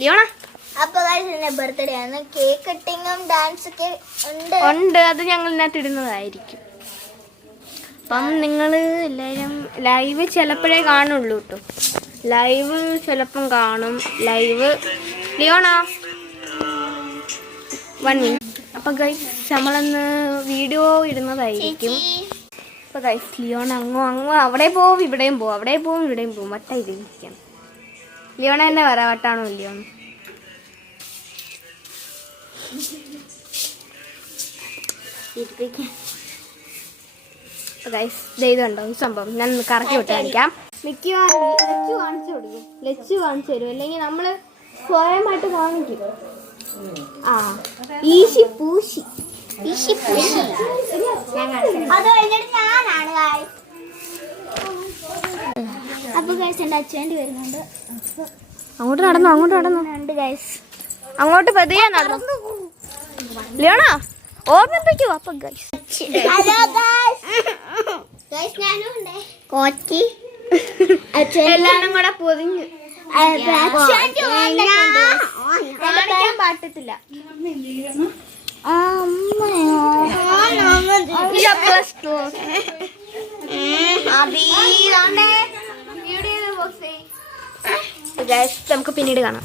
ലിയോണ അപ്പൊ ബർത്ത്ഡേ ആണ്. Cake കട്ടിങ്ങും dance ഒക്കെ ഉണ്ട്. അത് ഞങ്ങൾ ഇതിനകത്ത് ഇടുന്നതായിരിക്കും. അപ്പം നിങ്ങൾ എല്ലാവരും ലൈവ് ചിലപ്പോഴേ കാണുള്ളൂ കേട്ടോ. ലൈവ് ചിലപ്പം കാണും. Live Leona 1 minute. അപ്പം ഗൈസ് നമ്മളന്ന് വീഡിയോ ഇടുന്നതായിരിക്കും. അപ്പോൾ ഗൈസ് ലിയോണ അങ്ങോ അവിടെ പോവും ഇവിടെയും പോവും, അവിടെ പോവും ഇവിടെയും പോവും. വട്ട ഇതിരിക്കണം. ലിയോണ തന്നെ പറ വട്ടാണോ ലിയോണ? ഇതുണ്ടോ ഈ സംഭവം? ഞാൻ കറക്കി വിട്ട് കാണിക്കാം. മിക്കവാറും ലച്ചു കാണിച്ചു തരും, അല്ലെങ്കിൽ നമ്മള് സ്വയമായിട്ട് കാണിക്കും. ഈശി പൂശി അപ്പൊ ഗൈസ് എന്റെ അച്ഛൻ്റെ വരുന്നുണ്ട്. അങ്ങോട്ട് നടന്നു അങ്ങോട്ട് പതിയെ നടന്നു. ലിയോണ ഓർമ്മിപ്പിക്കൂ. അപ്പൊ ഗൈസ് എല്ലാരും കൂടെ പൊതിഞ്ഞു കാണിക്കാൻ പാട്ടത്തില്ല. നമുക്ക് പിന്നീട് കാണാം.